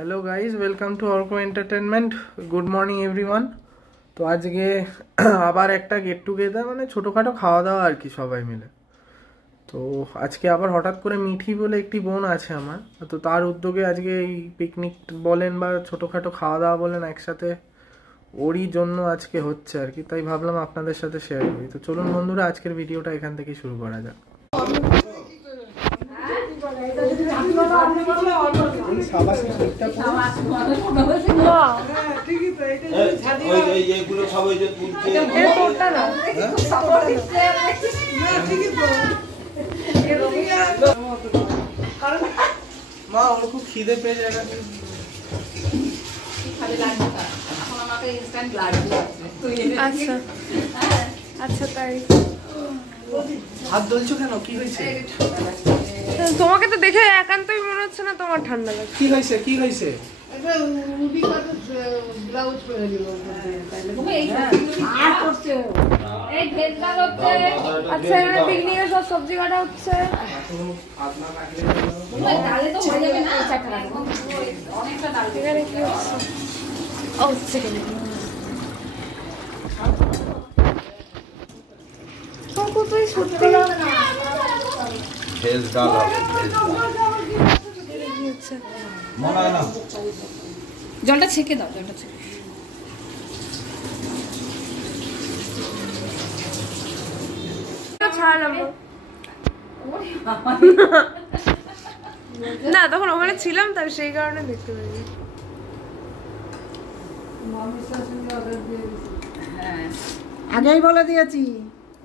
Hello guys, welcome to Arka entertainment. Good morning everyone. তো আজকে আবার একটা গেট টুগেদার, মানে ছোটোখাটো খাওয়া দাওয়া আর কি, সবাই মিলে। তো আজকে আবার হঠাৎ করে মিঠি বলে একটি বোন আছে আমার, তো তার উদ্যোগে আজকে এই পিকনিক বলেন বা ছোটোখাটো খাওয়া দাওয়া বলেন একসাথে ওরই জন্য আজকে হচ্ছে আর কি। তাই ভাবলাম আপনাদের সাথে শেয়ার করি। তো চলুন বন্ধুরা, আজকের ভিডিওটা এখান থেকে শুরু করা যাক। মা, ওর খুব খিদে পেয়ে যাবে। আচ্ছা আচ্ছা, তাই হাত ধরছো কেন? কি হয়েছে? তোমাকে তো দেখে একান্তই মনে হচ্ছে না তোমার ঠান্ডা লাগছে। কি হয়েছে? কি হয়েছে? আচ্ছা, এখানে পিকনিকের সব সবজি কাটা হচ্ছে। এখানে কি হচ্ছে? ও সেকেন্ড জলটা ছেঁকে দাও, জলটা ছেঁকে। না, তখন ওখানে ছিলাম, তাই সেই কারণে দেখতে পাইনি। আগেই বলে দিয়েছি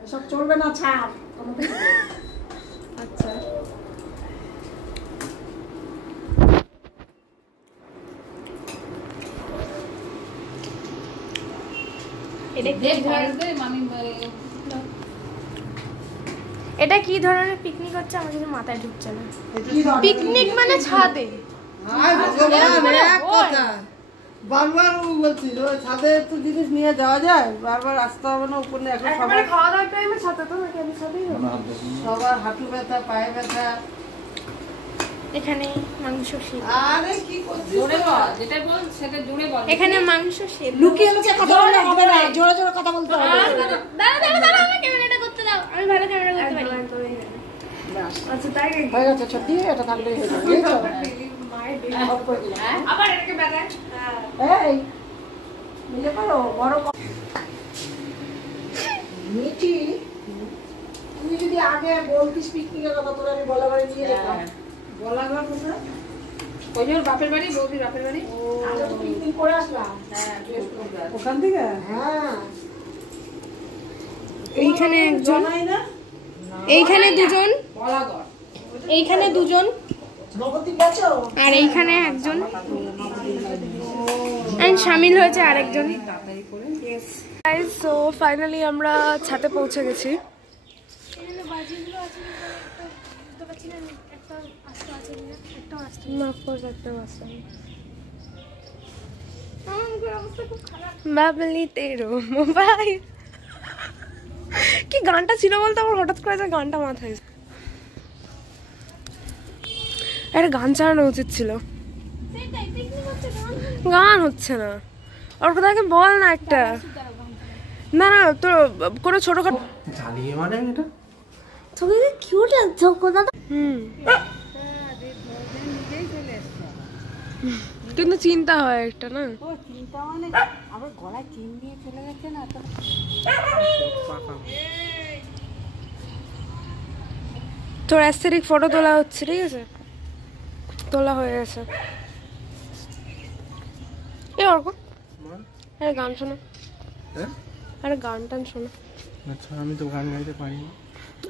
এসব চলবে না, ছাড়। আচ্ছা, এটা কি ধরনের পিকনিক হচ্ছে আমার কিছু মাথায় ঢুকছে না। পিকনিক মানে ছাদে। বারবার বলছি ছাদে একটু জিনিস নিয়ে যাওয়া যায়, বারবার আসতে হবে না উপরে। এখন সবার খাওয়া দাওয়ার টাইমে ছাদে, তো নাকি আমি ছাদেই হবো। সবার হাঁটু ব্যথা, পায়ে ব্যথা। এখানে মাংস সেদ্ধ। আরে কি করছিস? জোরে বল, যেটা বল সেটা জোরে বল। এখানে মাংস সেদ্ধ। লুকিয়ে লুকিয়ে কথা বললে হবে না, জোরে জোরে কথা বলতে হবে। দাঁড়া, আমি ক্যামেরাটা করতে দাও। আমি ভালো ক্যামেরা করতে পারি। আচ্ছা, তাই নাকি? হয়ে গেছে, সত্যি এটা থাকলেই হয়ে যাবে। আবার এটাকে বাগান। এই মিলে পারো বড় মিঠি, তুই যদি আগে বলতিস পিকনিকের কথা, তোর আমি বলাবাড়ি নিয়ে যেতাম। বলাবার কোথায়? ওই যে ওর বাপের বাড়ি, বৌদির বাপের বাড়ি। আমরা তো পিকনিক করে আসলাম ওখান থেকে। হ্যাঁ, এইখানে একজন, জানাই না এইখানে দুজন, বলাগড়। এইখানে দুজন, নবদ্বীপ গেছো? আর এইখানে একজন, এন্ড শামিল হয়েছে আরেকজন। গাইস, সো ফাইনালি আমরা ছাদে পৌঁছে গেছি। বাবলি তেরো মোবাইল, কি গানটা ছিল বলতো? আমার হঠাৎ করে যে গানটা মাথায়, একটা গান চালানো উচিত ছিল। গান হচ্ছে না, ওর কথা বল না একটা। না না, তোর কোনো ছোটখাটো জ্বালিয়ে মানে এটা তোকে কিউট লাগছে কথাটা। কিন্তু চিন্তা হয় একটা, না? ও চিন্তা মানে আবার গলায় চেন দিয়ে চলে গেছে না তো। তোর অ্যাস্থেটিক ফটো তোলা হচ্ছে, ঠিক আছে? তোলা হয়ে গেছে। এ অর্ক, আরে গান শোনো। আরে গান টান শোনো। আচ্ছা, আমি তো গান গাইতে পারি না।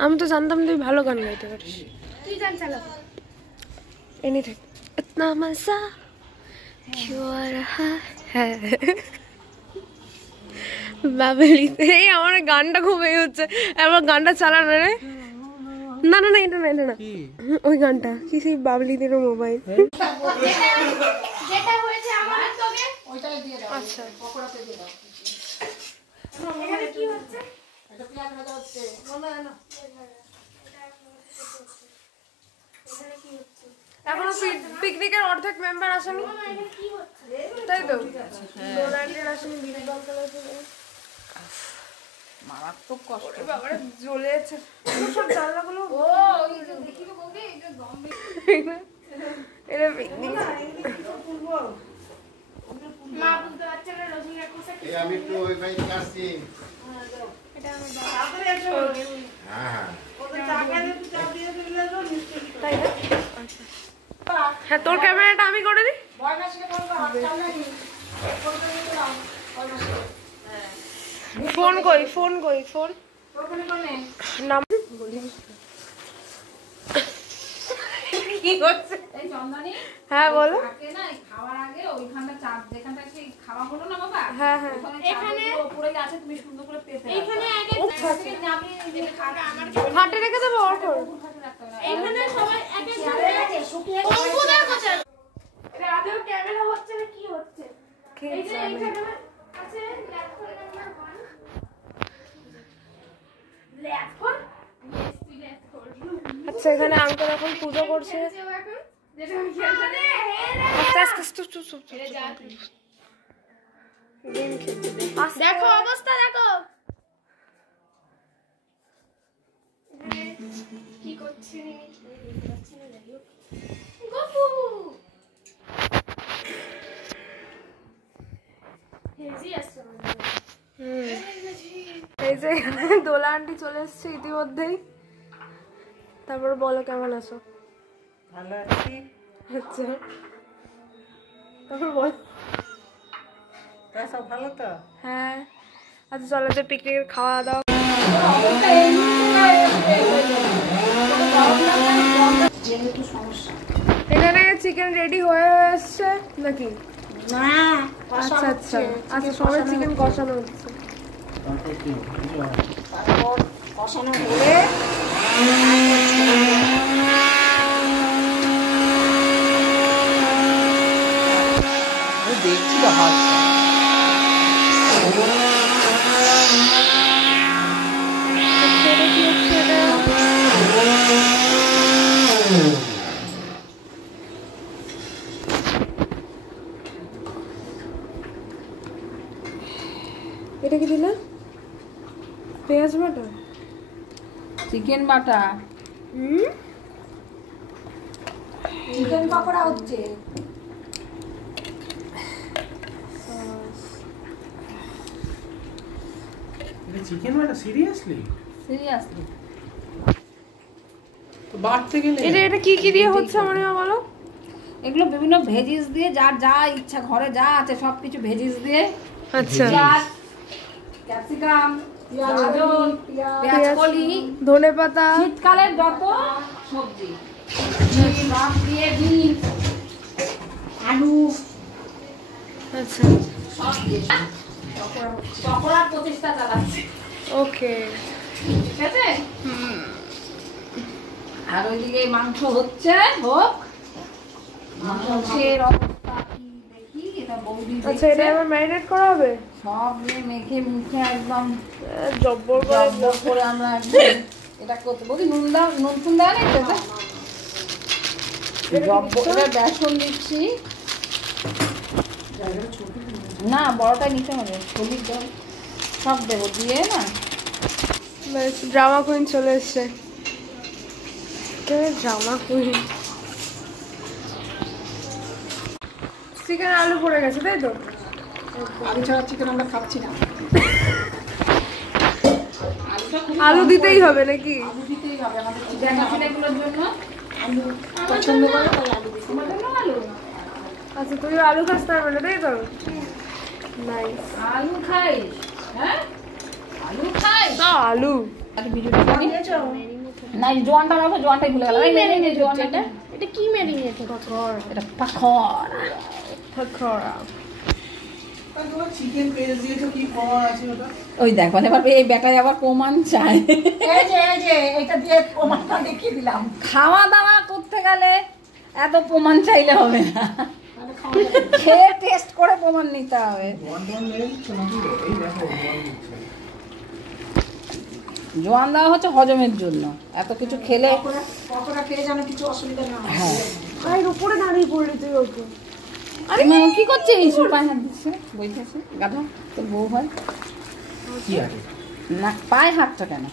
আমি তো জানতাম তুই ভালো গান গাইতে পারিস। তুই গান চালা। এনিথিং। ইতনা মজা क्यों आ रहा है বাবলিতে। এই আমার গানটা খুব এই হচ্ছে, আমার গানটা চালানো রে। না না না, এটা না, এটা না, ওই গানটা কি, সেই বাবলিদের মোবাইল। যেটা হয়েছে আমার তোকে ওইটাই দিয়ে দাও। আচ্ছা, পকোড়াতে দিয়ে দাও। এখানে কি হচ্ছে? এটা পেঁয়াজ ভাজা হচ্ছে। না না, এখানে কি হচ্ছে? এখনো পিকনিকের অর্ধেক মেম্বার আসেনি, তাই তো? ডোনাল্ডের আসেনি, বিরিবাল কালার মারাত্মক কষ্ট। বাবারে জ্বলে আছে সব জানলাগুলো। ও এই যে দেখি তো বলতে এই যে জম্বি এটা পিকনিক। মা বুঝতে পারছে না রসুন রাখছে কি। আমি একটু ওই ভাই কাটছি। এটা আমার তাড়াতাড়ি এসো। হ্যাঁ ওদের চা খাইলে একটু চা দিয়ে দিলে তো নিশ্চয়ই। তাই না? হ্যাঁ, তোর ক্যামেরাটা আমি করে দিই। ভয় মাসিকে বলবো আর চাল নাকি ফোনটা নিয়ে দাও ভয় মাসিকে। ফোন কই ফোন তোর ফোনে কোনে নাম বলি কি হচ্ছে? এই চন্দনী হ্যাঁ বলো। আগে না এই খাওয়ার আগে ওইখানটা চা যেখানটা সেই খাওয়া হলো না বাবা, হ্যাঁ হ্যাঁ এখানে উপরে আছে, তুমি সুন্দর করে পেতে এখানে আগে নামিয়ে এই যে খাট আমার হাটে রেখে দেবো অর কর। এখানে সবাই এক এক চেয়ারে রেখে শুকিয়ে অঙ্কু দেখো চল। এটা আদৌ ক্যামেরা হচ্ছে না কি হচ্ছে? এই যে এইখানে আছে ল্যাপটপ নাম্বার 1 ল্যাপটপ আচ্ছা, এখানে আঙ্কেল এখন পুজো করছে। যেটা আমি খেলতে আস্তে আস্তে আস্তে চুপ চুপ চুপ। গেম খেলতে দে। দেখো অবস্থা দেখো কি করছে গপু হেজি আসছে এই যে এখানে দোলা আন্টি চলে এসছে ইতিমধ্যেই। তারপর বলো কেমন আছো? ভালো আছি। আচ্ছা, তারপর বল। তা সব ভালো তো? হ্যাঁ, আচ্ছা চলো যে পিকনিকের খাওয়া দাওয়া। যেহেতু সমস্যা এখানে চিকেন রেডি হয়ে এসছে নাকি? না আচ্ছা আচ্ছা আচ্ছা, সবাই চিকেন কষানো হচ্ছে। তারপর কষানো হলে দেখছি তো হাত এটা কি হচ্ছে এটা? এটা কি দিলে? পেঁয়াজ বাটা? চিকেন বাটা চিকেন পকোড়া হচ্ছে। চিকেন বাটা সিরিয়াসলি সিরিয়াসলি তো বাড়তে গেলে এটা এটা কি কি দিয়ে হচ্ছে মানে বলো? এগুলো বিভিন্ন ভেজিস দিয়ে যার যা ইচ্ছা ঘরে যা আছে সবকিছু ভেজিস দিয়ে, আচ্ছা, পেঁয়াজ, ক্যাপসিকাম, গাজর, পেঁয়াজ কলি, ধনেপাতা, শীতকালের যত সবজি সব দিয়ে বিন, আলু আচ্ছা সব দিয়ে পকোড়ার প্রচেষ্টা চালাচ্ছে, ওকে। ঠিক আছে? আর ওইদিকে মাংস হচ্ছে, হোক মাংসের অবস্থা কি দেখি, এটা বৌদি আচ্ছা, এটা দেখছে। এবার ম্যারিনেট করা হবে সব দিয়ে মেখে মুখে একদম জব্বর করে। জব্বর করে আমরা একদম এটা করতে বলি। নুন দাও, নুন ফুন দেওয়া নেই তো এটা? জব্বর করে বেসন দিচ্ছি। না বড়টাই নিতে হবে, হলুদ জল সব দেবো দিয়ে না। ব্যাস, ড্রামা কুইন চলে এসছে। Drama queen. চিকেন আলু পড়ে গেছে তাই তো? আলু ছাড়া চিকেন আমরা খাচ্ছি না। আলুটা খুব আলু দিতেই হবে নাকি? আলু দিতেই হবে আমাদের দেখা ছেলেগুলোর জন্য। আলু পছন্দ করে তাই আলু দিচ্ছি। তোমার জন্য আলু, আচ্ছা, তুই আলু খাস তার মানে তাই তো? নাইস। আলু খাইস? হ্যাঁ আলু খাই আলু একটা ভিডিওটা করি না। এই জোয়ানটা রাখো, জোয়ানটাই ভুলে গেলাম। এই মেরে নে জোয়ানটা। এটা কি ম্যারিনেট এটা পাখর। পাকোড়া। তোমার চিকেন পেস্ট দিয়েছো কি পাওয়া আছে ওটা? ওই দেখ মানে এবার এই বেটায় আবার প্রমাণ চায়। এই যে এটা দিয়ে প্রমাণটা দেখিয়ে দিলাম। খাওয়া দাওয়া করতে গেলে এত প্রমাণ চাইলে হবে না, খেয়ে টেস্ট করে প্রমাণ নিতে হবে। জোয়ান দেওয়া হচ্ছে হজমের জন্য, এত কিছু খেলে পকোড়া খেয়ে যেন কিছু অসুবিধা না হয়। হ্যাঁ পায়ের উপরে দাঁড়িয়ে পড়লি তুই ওকে। আরে কি করছে এই সব পায়ে হাত দিচ্ছে বলতেছে গাধা তোর বউ হয় কি আছে না পায়ে হাতটা কেন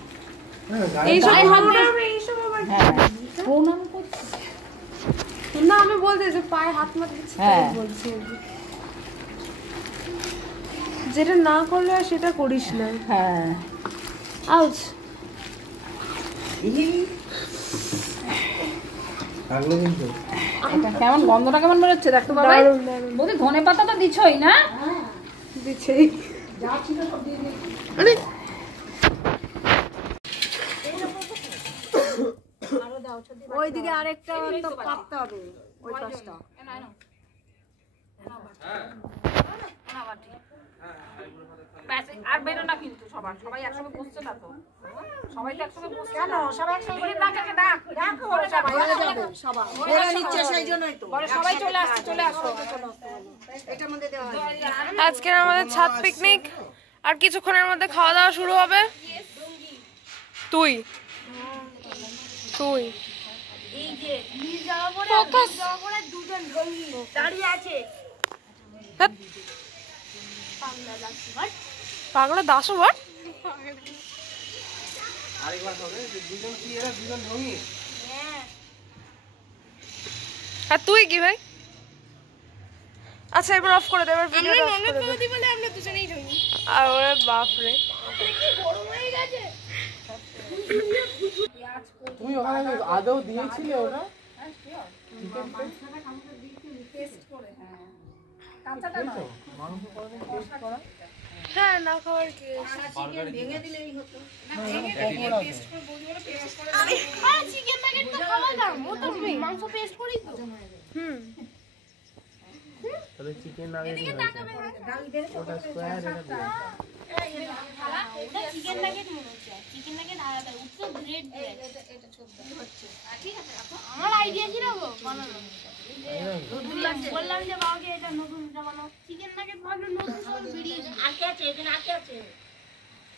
এইসব পায়ে হাত প্রণাম, দিয়ে- এইসব আবার হ্যাঁ প্রণাম করছে না আমি বলতে যে পায়ে হাত মার দিচ্ছি হ্যাঁ। তাই বলছি আর কি। যেটা না করলে আর সেটা করিস না। হ্যাঁ আউচ। লাগলো কিন্তু এটা কেমন গন্ধটা কেমন বেরোচ্ছে দেখতো বাবা দারুণ দারুণ বৌদি ধনে পাতা তো দিছই না দিচ্ছেই। আরে ওইদিকে আরেকটা তো কাটতে হবে ওই পাশটা। আর বেরো না কিন্তু সবাই একসঙ্গে বসছে না তো সবাই তো একসঙ্গে বসছে কেন সবাই একসাথে বলে ডাকে ডাক দেখো সবাই যাবে সবাই ওরা নিচ্ছে সেই জন্যই তো বলে সবাই চলে আসো এটার মধ্যে দেওয়া হবে। আজকের আমাদের ছাদ পিকনিক, আর কিছুক্ষণের মধ্যে খাওয়া দাওয়া শুরু হবে। তুই তুই Focus. ধ্যাৎ। পাগলা দাসও বট। আরেকবার হবে যে দুজন কি এরা দুজন রঙিন। আর তুই কি ভাই? আচ্ছা এবার অফ করে দে, এবার ভিডিওটা অফ করে দে। বলে আমরা দুজনেই ঢুকি। আর ওরে বাপ রে। কি গরম হয়ে গেছে। তুমি ওখানে আদৌ দিয়েছিলে ওরা মাংস কোনদিন টেস্ট করা হ্যাঁ না খাওয়ার কি আরে চিকেন নাগেট তো খাওয়ালাম, ও তো মাংস পেস্ট করি তো। তাহলে চিকেন নাগেট ওটা স্কয়ার এটা দিয়ে ওটা চিকেন নাগেট মনে হচ্ছে, চিকেন নাগেট আলাদা, উঠছে ব্রেড ব্রেড। এটা ছোট হচ্ছে ঠিক আছে। আমার আইডিয়া ছিল গো বানানো। বললাম যে বাবাকে এটা নতুন এটা বানাও, চিকেন নাগেট ভাবলে নতুন সব বেরিয়েছে। আঁকে আছে এখানে আঁকে আছে।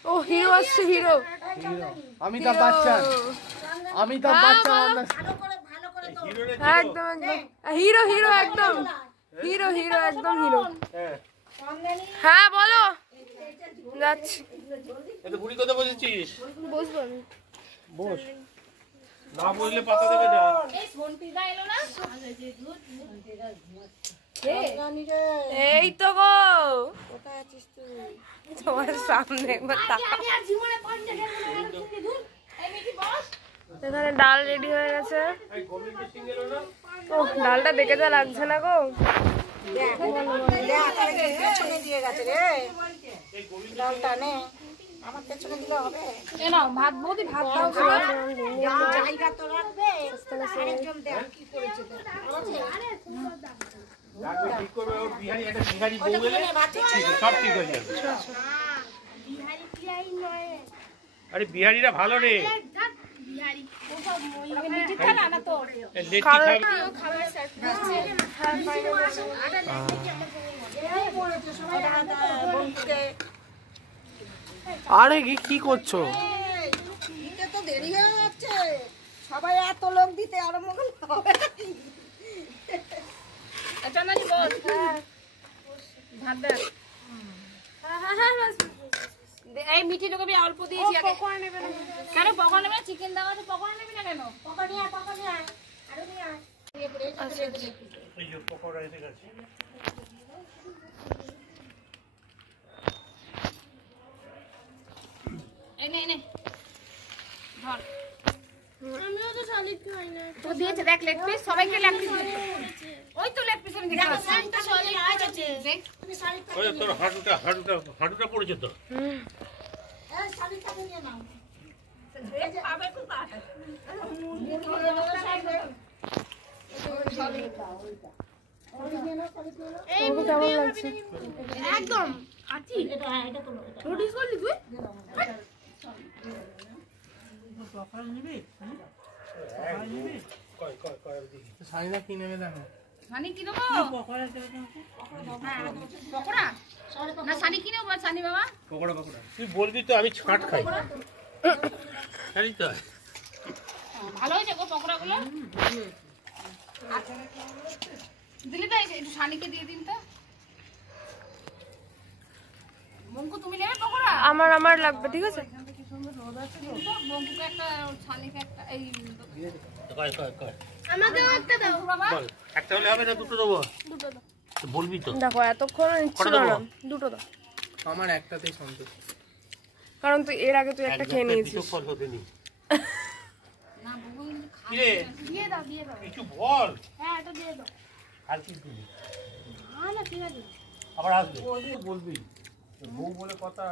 ও হিরো আসছে, হিরো। অমিতাভ বচ্চন অমিতাভ বচ্চন আমরা একদম একদম হিরো হিরো একদম হিরো হিরো একদম হিরো। হ্যাঁ বলো। যাচ্ছি। এটা বুড়ি কথা বলেছিস বসবো আমি। বস না বললে পাতা দেবে না এই ফোনটিটা এলো না? এই তো গো। কোথায় আছিস তুই? তোমার সামনে একবার তাকা। আগে আর জীবনে পান্ডে গেল না তুমি ধুর। এই মিটি বস। এখানে ডাল রেডি হয়ে গেছে। ও ডালটা দেখে যা লাগছে না গো। পেছনে দিয়ে গেছে রে ডালটা নে আমার পেছনে দিলে হবে এ নাও ভাত বৌদি ভাত দাও জায়গা তো রাখবে আরেকজন দেখ কি করেছে ঠিক করবে ও বিহারি একটা বিহারি বউ এলে সব ঠিক হয়ে যাবে বিহারি প্লাই নয়। আরে বিহারিরা ভালো রে বিহারি ও সব মই মিঠি খানা না তো লেট্টি খাবে খাবার সার্ভ করছে। আরে কি করছো দিতে তো দেরি হয়ে যাচ্ছে সবাই এত লোক দিতে আরম্ভ করলে হবে চন্দনী বল ভাত দে এই মিঠি তোকে আমি অল্প দিয়েছি আগে কেন পকোড়া নেবে চিকেন দেওয়া তো পকোড়া নেবি না কেন এই যে পকোড়া এসে গেছে এই নে নে ধর আমিও তো শালিক খাই না। তো দিয়েছে দেখ লেগ পিস সবাইকে লেগ পিস দিয়েছে ওই তো লেগ পিস আমি দেখতে পাচ্ছি শালিকটা শালিক আছে। তুমি শালিক ওই তোর হাঁটুটা পড়েছে তো এই শাড়িটাকে নিয়ে নাও পাবে তো পা এই কেমন লাগছে একদম আছি। এটা এটা তো নোটিস করলি তুই? শাড়িটা কি নেবে জানো সানি কি দেবো পকোড়া না সানি কি নেবো সানি বাবা পকোড়া তুই বলবি তো আমি ছাট খাই জানি তো ভালো হয়েছে গো পকোড়াগুলো দিলি তো একটু শানিকে দিয়ে দিন তো। বঙ্কু তুমি নেবে পকোড়া? আমার লাগবে, ঠিক আছে? বঙ্কুকে একটা, শানিকে একটা, এই আমাকেও একটা দাও বাবা। একটা হলে হবে না, দুটো দেবো? দুটো দাও। বলবি তো। দেখো এতক্ষণ ইচ্ছে না, দুটো দাও। আমার একটাতেই সন্তুষ্ট, কারণ তুই এর আগে তুই একটা খেয়ে নিয়েছিস। ফল হতে নি না বঙ্কু কিরে দিয়ে দাও দিয়ে দাও। কিছু বল। হ্যাঁ এটা দিয়ে দাও। আর কি দিবি? না না ঠিক আছে। আবার আসবে বলবি, বউ বলে কথা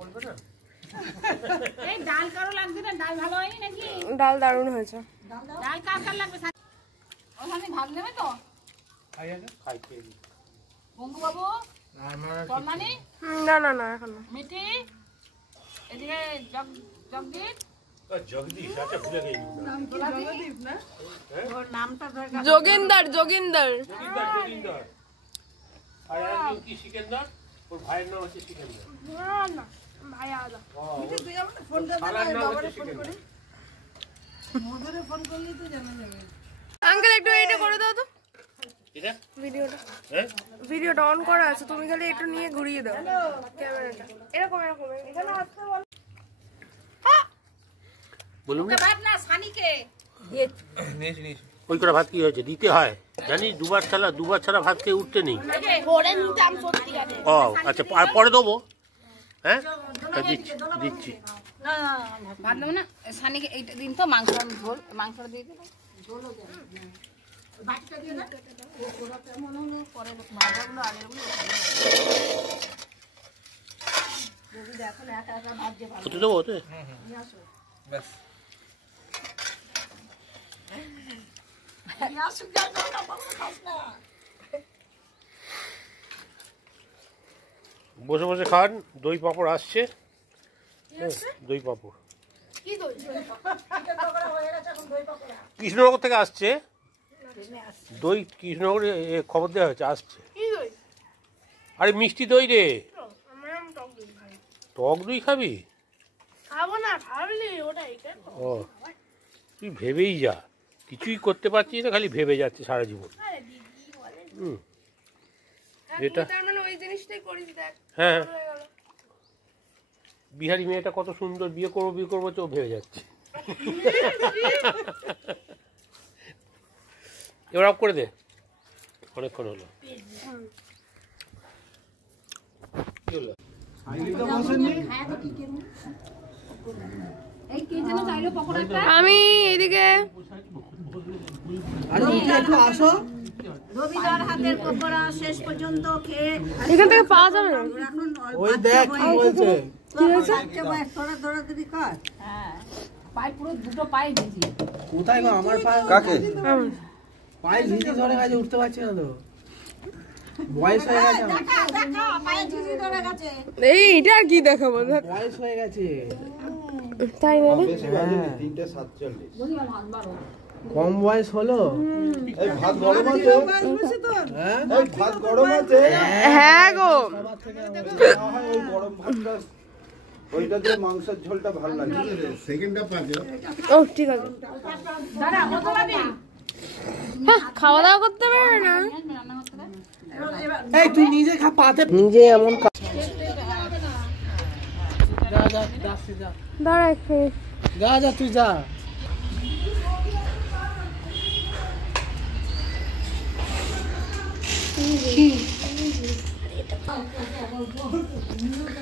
বলবে না। এই ডাল কারো লাগবে না? ডাল ভালো হয়নি নাকি? ডাল দারুণ হয়েছে। ডাল কার কার লাগবে? ওখানে ভাত নেবে তো? খাই আগে। খাই খেয়ে নি। বঙ্কু বাবু, আমার তরমানি, না এখন না। মিঠি, এদিকে জগদীপ, জগদীশ, আচ্ছা ভুলে গেছি। যোগেন্দার জগিন্দর। আর একজন কি সিকেন্দার? ওর ভাইয়ের নাম হচ্ছে সিকেন্দার। না না ভাই আদা। শালার নাম হচ্ছে সিকেন্দার। আঙ্কেল একটু এটা করে দাও তো, এটা ভিডিওটা ভিডিওটা অন করা আছে, তুমি খালি একটু নিয়ে ঘুরিয়ে দাও ক্যামেরাটা। এরকম এরকম এখানে আসতে বল। বলুন ভাত না শানিকে ওই করে ভাত কি হয়েছে দিতে হয় জানি, দুবার ছাড়া ভাত খেয়ে উঠতে নেই। পরে নিতাম সত্যি আছে। ও আচ্ছা, আর পরে দেবো। হ্যাঁ দিচ্ছি। না ভাত নেবো না, শানিকে এইটা দিন তো। মাংসটা দিয়ে দেবো। বাকিটা দিয়ে না ওরা তো মনে হলো পরে ভাজাগুলো আগেগুলো যদি দেখো না একা একা ভাজতে ভালো ওতে দেবো ওতে। ব্যাস আসুক যা দাও না বাবা খাস না বসে বসে খান। দই পাঁপড় আসছে, দই পাঁপড় কি দই? কৃষ্ণনগর থেকে আসছে দই। কৃষ্ণনগরে খবর দেওয়া হয়েছে আসছে। কি দই? আরে মিষ্টি দই রে। আমার আম টক দই খাই। টক দই খাবি? খাবো না, খাবলি ওটা এটা। ও তুই ভেবেই যা, কিছুই করতে পারছিস না, খালি ভেবে যাচ্ছে সারা জীবন। আরে দিদি বলে। হুম এটা তার মানে ওই জিনিসটাই করিস, দেখ হ্যাঁ, হয়ে গেল। বিহারি মেয়েটা কত সুন্দর, বিয়ে করবো তো ভেবে যাচ্ছে। এবার অফ করে দে, অনেকক্ষণ হলো। কি হলো? এই কে যেন চাইলো পকোড়াটা? আমি এদিকে একটু আসো। রবিবার হাতের পকোড়া শেষ পর্যন্ত খেয়ে এখান থেকে পাওয়া যাবে না। এখন ওই দেখ কি বলছে। তোরা দৌড়াদৌড়ি কর হ্যাঁ, পায়ে পুরো দুটো পায়ে দিয়েছি। কোথায় গো আমার পায়ে? কাকে? পায়ে ঝিঝি ধরে গেছে, উঠতে পারছি না তো, বয়স হয়ে গেছে আমার। দেখা দেখা পায়ে ঝিঝি ধরে গেছে এই এটা আর কি দেখাবো, বয়স হয়ে গেছে। তাই না রে? কম বয়স হলো। ভাত গরম আছে? হ্যাঁ এই ভাত গরম আছে? হ্যাঁ গো, ওই গরম ভাতটা ওইটা দিয়ে মাংসের ঝোলটা ভালো লাগে। সেকেন্ডটা পাঁচে ও ঠিক আছে। হ্যাঁ, খাওয়া দাওয়া করতে পারবে না। এই তুই নিজে খা, পাতে নিজে এমন যা যা যাচ্ছি, যা দাঁড়া এক মিনিট। যা যা তুই যা।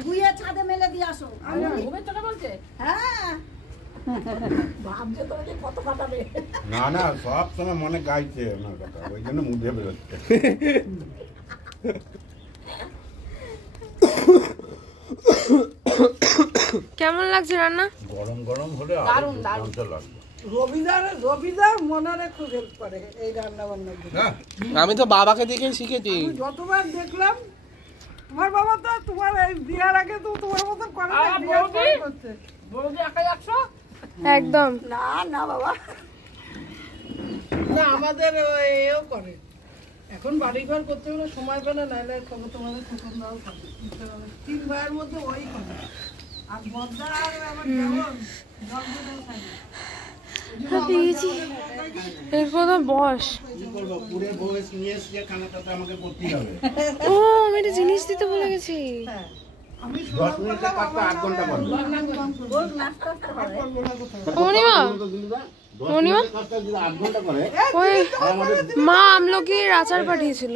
ধুয়ে ছাদে মেলে দিয়ে আসো ঘুমের চোখে বলছে? হ্যাঁ ভাবছে তো যে কত ফাটাবে না না সব সময় মনে গাইছে ওনার কথা, ওই জন্য মুখে বেরোচ্ছে। কেমন লাগছে রান্না? গরম গরম হলে দারুণ, দারুণ। লাগবে। রবিদার মনে খুব হেল্প করে এই রান্না বান্নার জন্য। আমি তো বাবাকে দেখেই শিখেছি। যতবার দেখলাম তোমার বাবা তো তোমার এই বিয়ার আগে তো তোমার মতন করে না, বিয়ার পরে করছে। বড়দি একাই 100? একদম না না বাবা না, আমাদের এও করে। এখন বাড়ি ঘর করতে হলে সময় পেলে, নাহলে খবর তোমাদের খবর দাও করে। 3 ভাইয়ের মধ্যে ওই করে। আর বদ্দা আর আমার যেমন জল দিয়ে থাকে। পেয়ে গেছি। এরপর তো বস। কি করবো, পুরে বয়স নিয়ে এসে খানাটা তো আমাকে করতেই হবে। ও আমি একটা জিনিস দিতে ভুলে গেছি। 10 মিনিটের কাজটা 8 ঘন্টা করবো। অনিমা অনিমা কাজটা যদি 8 ঘন্টা করে, ওই মা আমলকির আচার পাঠিয়েছিল,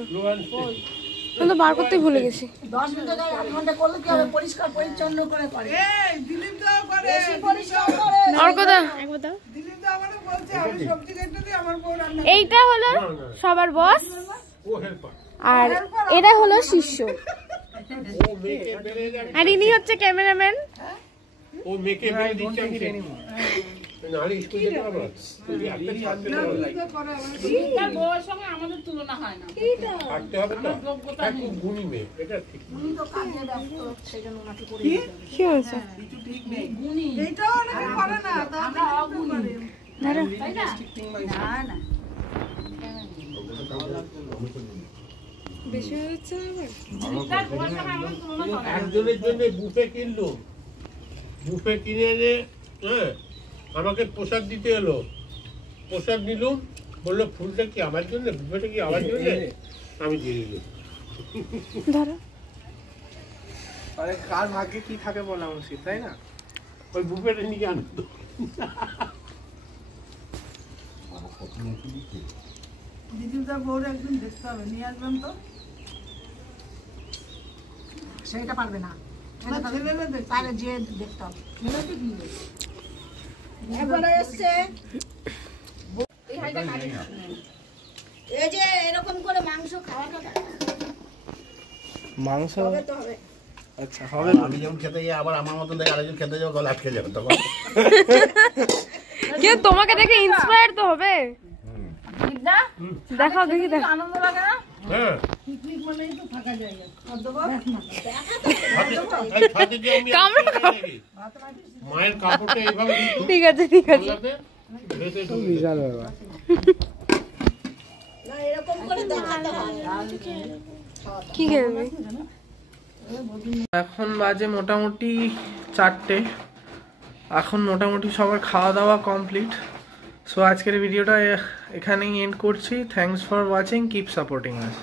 আমি তো বার করতে ভুলে গেছি। 10 মিনিট 8 ঘন্টা করলে কি হবে? পরিষ্কার পরিচ্ছন্ন করে করে। এই দিলীপ দাও করে, বেশি পরিষ্কার করে। আর কথা দিলীপ দাও আমাকে বলছে আমি সবজি কেটে দিই, আমার বউ রান্না। এইটা হলো সবার বস ও হেল্পার, আর এটা হলো শিষ্য, ও মেয়েকে বেড়ে যাবে, আর ইনি হচ্ছে ক্যামেরাম্যান। ও মেয়েকে বেড়ে দিচ্ছে আমি জানি নাহলে স্কুল যেতে পারবো না। তুই একটা ছাড়তে হবে, তার বউয়ের সঙ্গে আমাদের তুলনা হয় না। ছাড়তে হবে তো, খুব গুণী মেয়ে, এটা ঠিক। উনি তো কাজে ব্যস্ত, সেজন্য ওনাকে করে দিতে হবে। কি হয়েছে? এইটাও অনেকে করে না, আমরা অগুণী। বেশি হয়ে যাচ্ছে না আবার? তার বউয়ের সঙ্গে আমাদের তুলনা হয় না। একজনের জন্য বুফে কিনলো, বুফে কিনে এনে আমাকে প্রসাদ দিতে এলো, প্রসাদ নিলুম, বললো ফুলটা কি আমার জন্য, বুফেটা কি আমার জন্য, আমি দিয়ে দিলাম। ধরো আরে কার ভাগ্যে কি থাকে বলা উচিত, তাই না? ওই বুফেটা নিয়ে আনন্দ। দিলীপ দার বউর একদিন দেখতে হবে, নিয়ে আসবেন তো। সেটা পারবে না, তাহলে যে দেখতে হবে। একবারে এসছে এই যে এরকম করে মাংস খাওয়াটা মাংস তো হবে। আচ্ছা হবে। আমি যখন খেতে যাই আবার আমার মতন দেখে আরেকজন খেতে যাবো, গলা আটকে যাবে তখন। কেউ তোমাকে দেখে ইন্সপায়ার তো হবে। দিদা, দেখাও দেখি, দেখো আনন্দ লাগে না? হ্যাঁ, পিকনিক মানেই তো থাকা জায়গা। ছাদে যে আমি মায়ের কাপড়টা এইভাবে দিত, ঠিক আছে ঠিক আছে। পাল্লাতে ভেসে ঢুকে যেত। বিশাল ব্যাপার। না এরকম করে দেখাতে হয়। কি খেলবে? এখন বাজে মোটামুটি 4টে। এখন মোটামুটি সবার খাওয়া দাওয়া কমপ্লিট। সো আজকের ভিডিওটা এখানেই এন্ড করছি। Thanks for watching, keep supporting us.